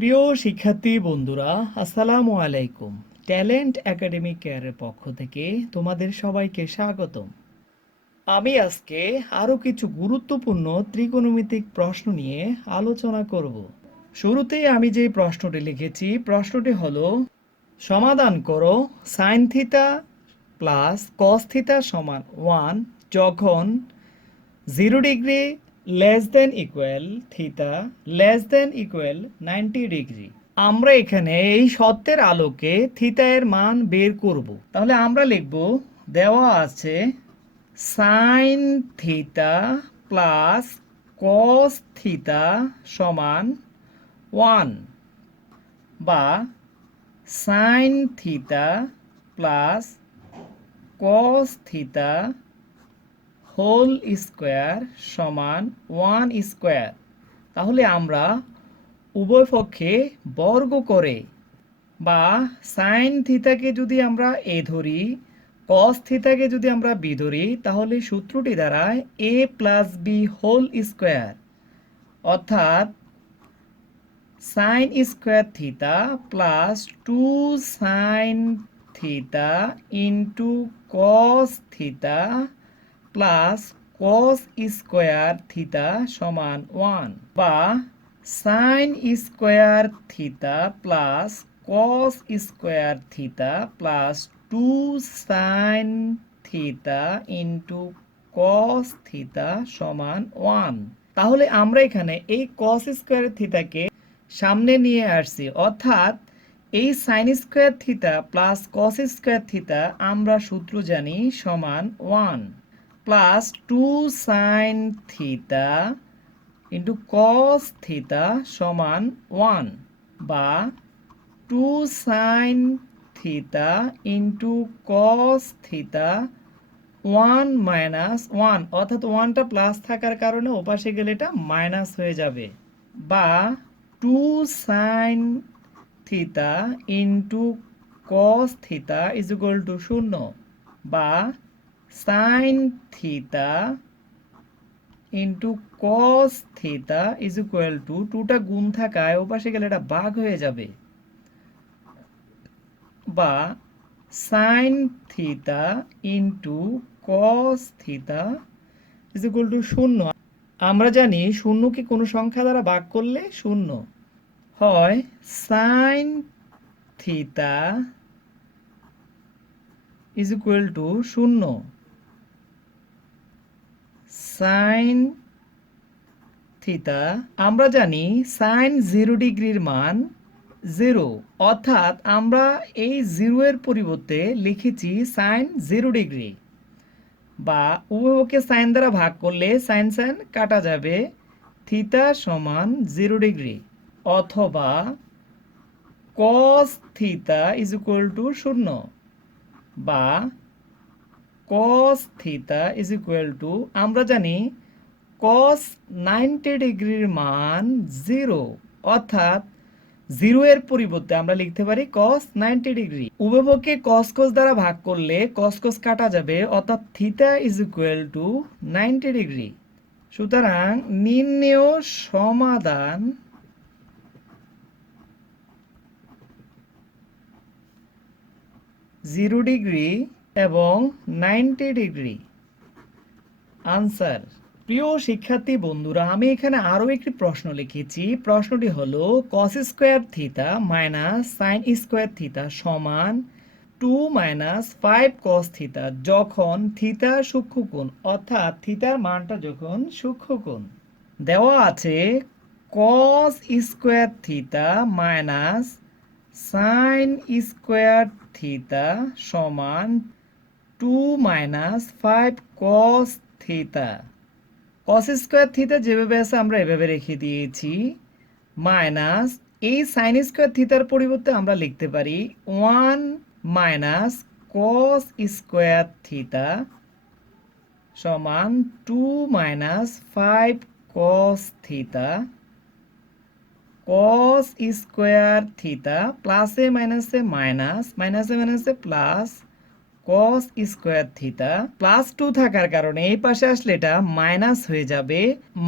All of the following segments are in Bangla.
প্রিয় শিক্ষার্থী বন্ধুরা, আসসালামু আলাইকুম। ট্যালেন্ট একাডেমি কেয়ারের পক্ষ থেকে তোমাদের সবাইকে স্বাগতম। আমি আজকে আরও কিছু গুরুত্বপূর্ণ ত্রিকোণমিতিক প্রশ্ন নিয়ে আলোচনা করব। শুরুতেই আমি যে প্রশ্নটি লিখেছি, প্রশ্নটি হলো সমাধান করো sign theta plus cos theta সমান 1 যখন 0 degree less than equal theta less than equal 90 degree. আমরা এখানে এই সত্যের আলোকে থিটা এর মান বের করব। তাহলে আমরা লিখব, দেওয়া আছে sine theta plus cos theta সমান 1 বা sine theta plus cos theta whole square সমান 1 স্কোয়ার। তাহলে আমরা উভয় পক্ষে বর্গ করে বা সাইন থিতাকে যদি আমরা এ ধরি, কস থিতাকে যদি আমরা বি ধরি, তাহলে সূত্রটি দাঁড়ায় A plus B whole square, অর্থাৎ sine square theta plus 2 sine theta into cos theta plus cos square theta সমান 1 বা sine square theta plus cos square theta plus 2 sine theta into cos theta সমান 1। তাহলে আমরা এখানে এই কস স্কোয়ার থিতাকে সামনে নিয়ে আসছি, অর্থাৎ এই sine square theta plus cos square theta আমরা সূত্র জানি সমান 1 plus 2 sine theta into cos theta সমান 1 বা 2 sine theta into cos theta 1 minus 1, অর্থাৎ 1টা প্লাস থাকার কারণে ওপাশে গেলে এটা মাইনাস হয়ে যাবে, বা 2 sine theta into cos theta is equal to 0 বা sign theta into cos theta is equal two 2টা গুণ থাকায় ওপাশে গেলে এটা ভাগ হয়ে যাবে, বা sign theta into cos theta is equal to 0। আমরা জানি শূন্যকে কোনো সংখ্যা দ্বারা ভাগ করলে 0 হয়। Sine theta is equal to 0, sine theta আমরা জানি সাইন 0 ডিগ্রির মান 0, অর্থাৎ আমরা এই 0 এর পরিবর্তে লিখেছি সাইন 0 ডিগ্রি, বা উভয়কে সাইন দ্বারা ভাগ করলে সাইন সাইন কাটা যাবে, থিতা সমান 0 ডিগ্রি, অথবা কস থিতা ইজ ইকুয়াল টু 0 বা কস থিতা ইজ ইকুয়াল টু আমরা জানি কস 90 ডিগ্রির মান 0, অর্থাৎ 0 এর পরিবর্তে আমরা লিখতে পারি কস 90 ডিগ্রি। উভয়পক্ষে কস কস দ্বারা ভাগ করলে কস কস কাটা যাবে, অর্থাৎ থিতা ইজ ইকুয়াল টু 90 ডিগ্রি। সুতরাং নির্ণেয় সমাধান জিরো ডিগ্রি এবং 90 ডিগ্রি। আনসার। প্রিয় শিক্ষার্থী বন্ধুরা, আমি এখানে আরও একটি প্রশ্ন লিখেছি। প্রশ্নটি হলো কস square theta minus sine square theta সমান 2 মাইনাস 5 কস থিতা যখন থিতা সূক্ষ্মকোণ, অর্থাৎ থিতার মানটা যখন সূক্ষ্মকোণ। দেওয়া আছে কস square theta minus sine square theta সমান 2 মাইনাস 5 কস থিতা। কস স্কোয়ার থিতা যেভাবে আছে আমরা এভাবে রেখে দিয়েছি, মাইনাস এই সাইন স্কোয়ার থিতার পরিবর্তে আমরা লিখতে পারি 1 মাইনাস কস স্কোয়ার থিতা সমান 2 মাইনাস 5 কস থিতা। কস স্কোয়ার থিতা প্লাসে মাইনাসে মাইনাস, মাইনাসে মাইনাসে plus, cos square theta plus 2 থাকার কারণে এই পাশে আসলে এটা মাইনাস হয়ে যাবে,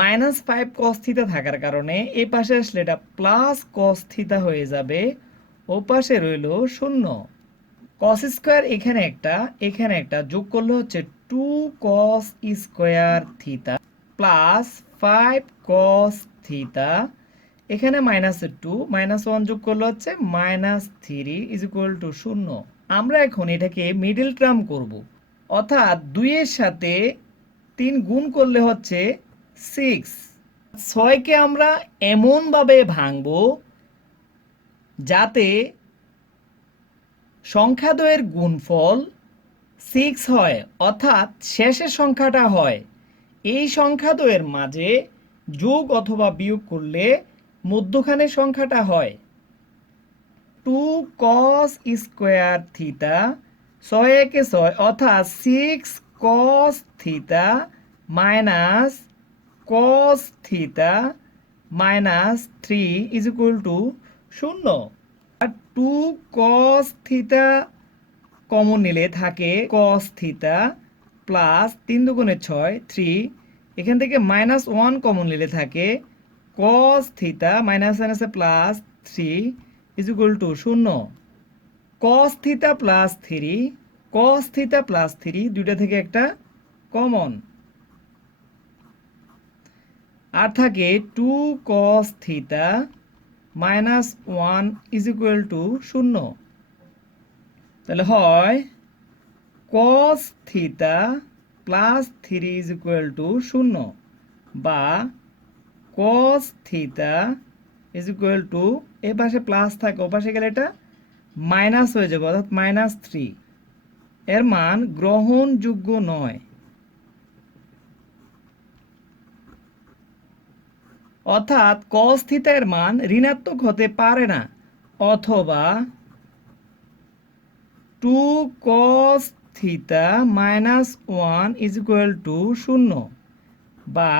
-5 কস থিতা থাকার কারণে এই পাশে আসলে এটা প্লাস কস থিতা হয়ে যাবে, ও পাশে রইল 0। কস স্কোয়ার এখানে একটা যোগ করলে হচ্ছে 2 কস স্কোয়ার থিতা প্লাস 5 কস থিতা, এখানে -2 -1 যোগ করলে হচ্ছে -3 ইজ ইকুয়াল টু 0। আমরা এখন এটাকে মিডল টার্ম করব, অর্থাৎ 2 এর সাথে 3 গুণ করলে হচ্ছে 6। 6কে আমরা এমনভাবে ভাঙবো যাতে সংখ্যাদ্বয়ের গুণফল 6 হয়, অর্থাৎ শেষের সংখ্যাটা হয়। এই সংখ্যাদ্বয়ের মাঝে যোগ অথবা বিয়োগ করলে মধ্যখানের সংখ্যাটা হয় 2 cos স্কোয়ার থিতা, 6 একে 6 অর্থাৎ 6 cos theta minus cos theta minus 3 is equal to 0। আর 2 cos থিতা কমন নিলে থাকে cos থিতা প্লাস 3 দুগুণে 6 3, এখান থেকে -1 কমন নিলে থাকে cos থিতা মাইনাস মাইনাসে plus 3 is equal to 0। cos theta plus 3, cos theta plus 3 দুইটা থেকে একটা কমন, আর থাকে 2 cos theta minus 1 is equal to 0। তাহলে হয় cos theta plus 3 is equal to 0, বা cos theta is equal to, এ পাশে প্লাস থাকে ও পাশে গেলে এটা মাইনাস হয়ে যাবে, অর্থাৎ -3। এর মান গ্রহণযোগ্য নয়, অর্থাৎ cos থিতা এর মান ঋণাত্মক হতে পারে না, অথবা 2 cos theta minus 1 is equal to 0, বা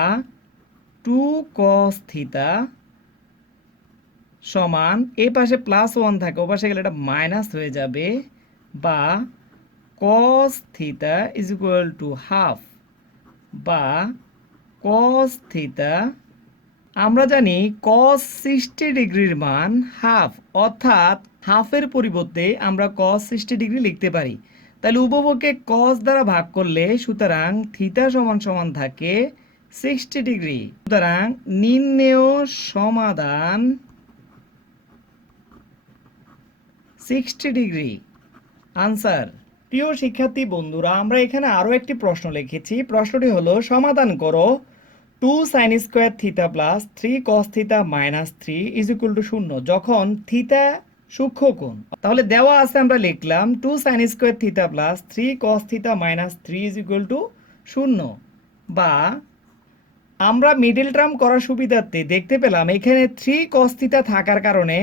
2 cos থিতা সমান এই পাশে +1 থাকে ও পাশে গেলে এটা মাইনাস হয়ে যাবে, বা cos theta is equal to half, বা cos থিতা, আমরা জানি cos 60 ডিগ্রির মান হাফ, অর্থাৎ হাফের পরিবর্তে আমরা cos 60 ডিগ্রি লিখতে পারি। তাহলে উভয়পক্ষে cos দ্বারা ভাগ করলে সুতরাং থিতা সমান সমান থাকে 60 ডিগ্রি। সুতরাং নির্ণেয় সমাধান 60 ডিগ্রি আনসার। প্রিয় শিক্ষার্থী বন্ধুরা, আমরা এখানে আরও একটি প্রশ্ন লিখেছি। প্রশ্নটি হলো সমাধান করো 2 sin square theta plus 3 cos theta minus 3 is equal to 0 যখন থিতা সূক্ষ্মকোণ। তাহলে দেওয়া আছে, আমরা লিখলাম 2 sin square theta plus 3 cos theta minus 3 is equal to 0, বা আমরা মিডল টার্ম করার সুবিধার্থে দেখতে পেলাম এখানে 3 cos থিতা থাকার কারণে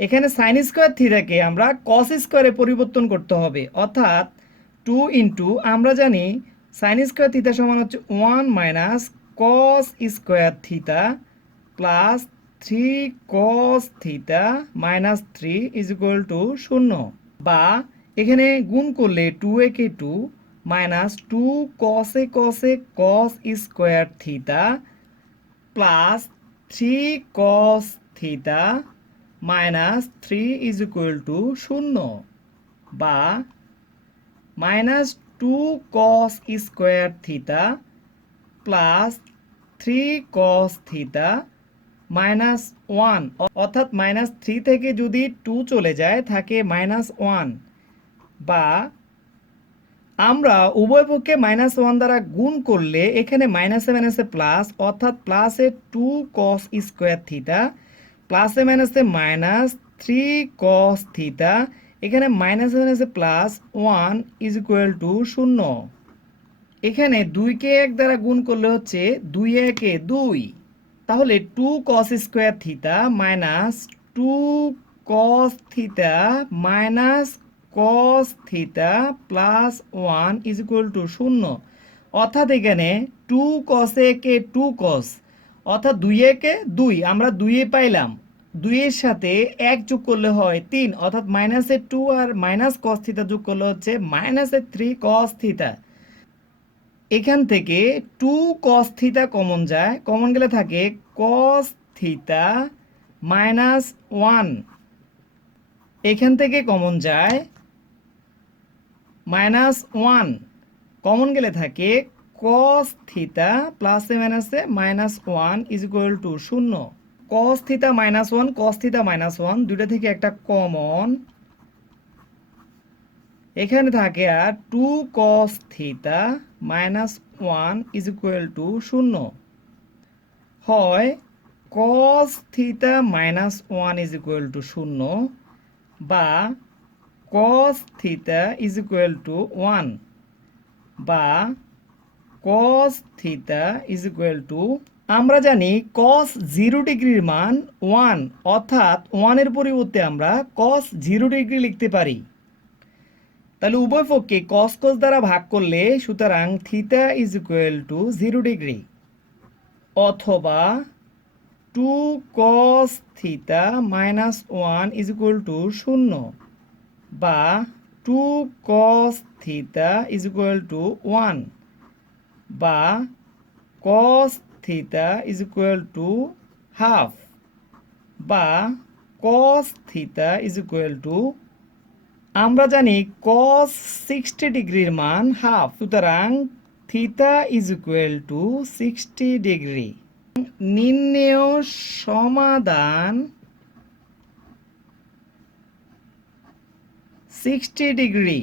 এখানে sin স্কোয়ার থিতাকে আমরা cos স্কোয়ারে পরিবর্তন করতে হবে, অর্থাৎ 2 ইন্টু, আমরা জানি sin স্কোয়ার থিতা সমান হচ্ছে 1 minus cos square theta plus 3 cos theta minus 3 is equal to 0, বা এখানে গুণ করলে 2 একে 2 minus 2 cos A cos square theta plus 3 cos theta minus 3 is equal to 0, বা minus 2 cos square theta plus 3 cos theta minus 1, অর্থাৎ -3 থেকে যদি 2 চলে যায় থাকে -1, বা আমরা উভয় পক্ষে -1 দ্বারা গুণ করলে এখানে মাইনাসে মাইনাসে প্লাস, অর্থাৎ প্লাসে 2 cos স্কোয়ার থিতা প্লাসে মাইনাসে মাইনাস 3 cos থিতা, এখানে মাইনাসে মাইনাসে প্লাস 1 ইজ ইকুয়াল টু 0। এখানে 2কে 1 দ্বারা গুণ করলে হচ্ছে 2 একে 2, তাহলে 2 cos square theta minus 2 cos theta minus cos theta plus 1 is equal to 0, অর্থাৎ এখানে 2 cos একে 2 cos, অর্থাৎ 2 একে 2, আমরা 2 পাইলাম, 2 এর সাথে 1 যোগ করলে হয় 3, অর্থাৎ -2 আর -cos থিটা যোগ করলে হচ্ছে -3 cos থিটা। এখান থেকে 2 cos থিটা কমন যায়, কমন গেলে থাকে cos থিটা -1। এখান থেকে কমন যায় -1, কমন গেলে থাকে cos থিটা প্লাসে মাইনাসে -1 is equal to 0। cos theta -1 cos theta -1 দুইটা থেকে একটা কমন, এখানে থাকে আর 2 cos theta -1 is equal to 0। হয় cos theta -1 is equal to 0 বা cos theta is equal to 1 বা cos theta is equal to, আমরা জানি cos 0 ডিগ্রির মান 1, অর্থাৎ 1 এর পরিবর্তে আমরা cos 0 ডিগ্রি লিখতে পারি। তাহলে উভয় পক্ষে cos cos দ্বারা ভাগ করলে সুতরাং theta is equal to 0 degree, অথবা 2 cos theta -1 is equal to 0 বা 2 cos theta is equal to 1 বা cos theta is equal to half বা cos theta is equal to, আমরা জানি cos 60 ডিগ্রির মান হাফ, সুতরাং theta is equal to 60 degree. নির্ণেয় সমাধান 60 ডিগ্রি।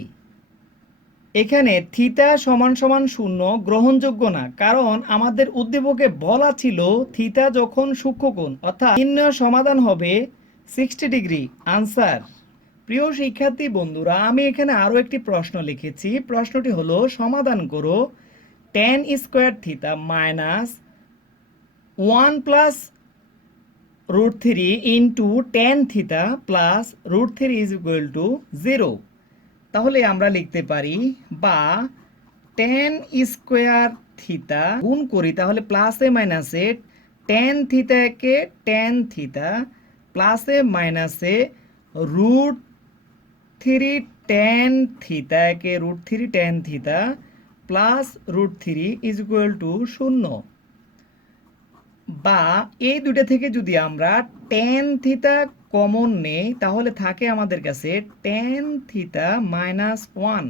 এখানে থিটা সমান সমান 0 গ্রহণযোগ্য না, কারণ আমাদের উদ্দীপকে বলা ছিল থিটা যখন সূক্ষ্মকোণ, অর্থাৎ নির্ণয় সমাধান হবে 60 ডিগ্রি। আনসার। প্রিয় শিক্ষার্থী বন্ধুরা, আমি এখানে আরও একটি প্রশ্ন লিখেছি। প্রশ্নটি হলো সমাধান করো tan square theta -1 plus √3 into tan theta plus √3 is equal to 0। তাহলে আমরা লিখতে পারি, বা tan স্কোয়ার থিটা গুণ করি, তাহলে প্লাসে মাইনাসে tan থিটাকে tan থিটা প্লাসে মাইনাসে √3 tan থিটাকে √3 tan theta plus √3 is equal to 0। বা এই দুটো থেকে যদি আমরা tan থিটা কমন নেই, তাহলে থাকে আমাদের কাছে tan থিটা -1।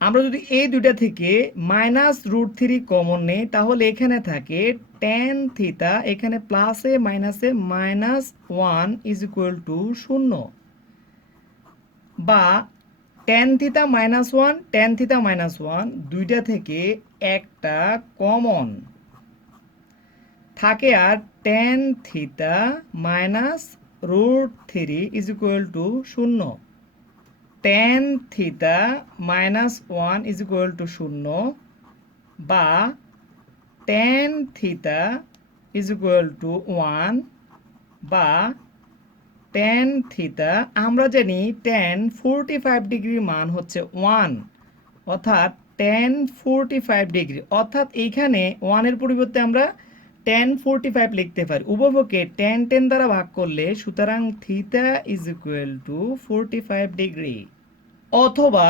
আমরা যদি এই দুটা থেকে -√3 কমন নেই, তাহলে এখানে থাকে tan থিটা, এখানে প্লাসে মাইনাসে -1 ইজ ইকুয়াল টু 0। বা tan থিটা -1 tan থিটা -1 দুইটা থেকে একটা কমন থাকে, আর tan theta -√3 is equal to 0। tan theta -1 is equal to 0 বা tan theta is equal to 1 বা tan থিটা, আমরা জানি tan 45 ডিগ্রির মান হচ্ছে 1, অর্থাৎ tan 45 ডিগ্রি, অর্থাৎ এইখানে 1 এর পরিবর্তে আমরা tan 45 লিখতে পারি। উভয়পক্ষে tan দ্বারা ভাগ করলে সুতরাং theta is equal two 45 degree, অথবা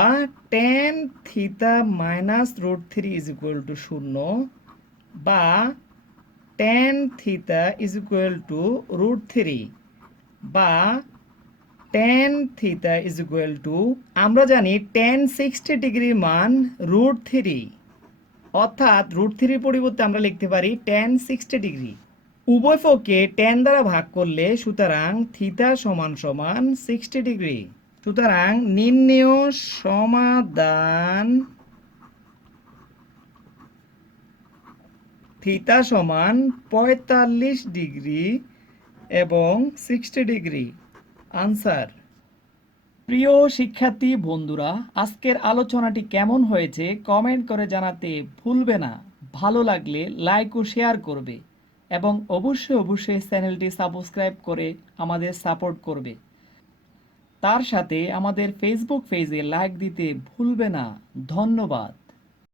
tan theta -√3 is equal to 0 বা tan theta is equal two √3 বা tan theta is equal to, আমরা জানি tan 60 ডিগ্রির মান √3, অর্থাৎ √3 পরিবর্তে আমরা লিখতে পারি tan 60 ডিগ্রি। উভয় পক্ষে tan দ্বারা ভাগ করলে সুতরাং থিটা সমান সমান 60 ডিগ্রি। সুতরাং নির্ণেয় সমাধান থিটা সমান 45 ডিগ্রি এবং 60 ডিগ্রি। আনসার। প্রিয় শিক্ষার্থী বন্ধুরা, আজকের আলোচনাটি কেমন হয়েছে কমেন্ট করে জানাতে ভুলবে না। ভালো লাগলে লাইক ও শেয়ার করবে এবং অবশ্যই চ্যানেলটি সাবস্ক্রাইব করে আমাদের সাপোর্ট করবে। তার সাথে আমাদের ফেসবুক পেজে লাইক দিতে ভুলবে না। ধন্যবাদ।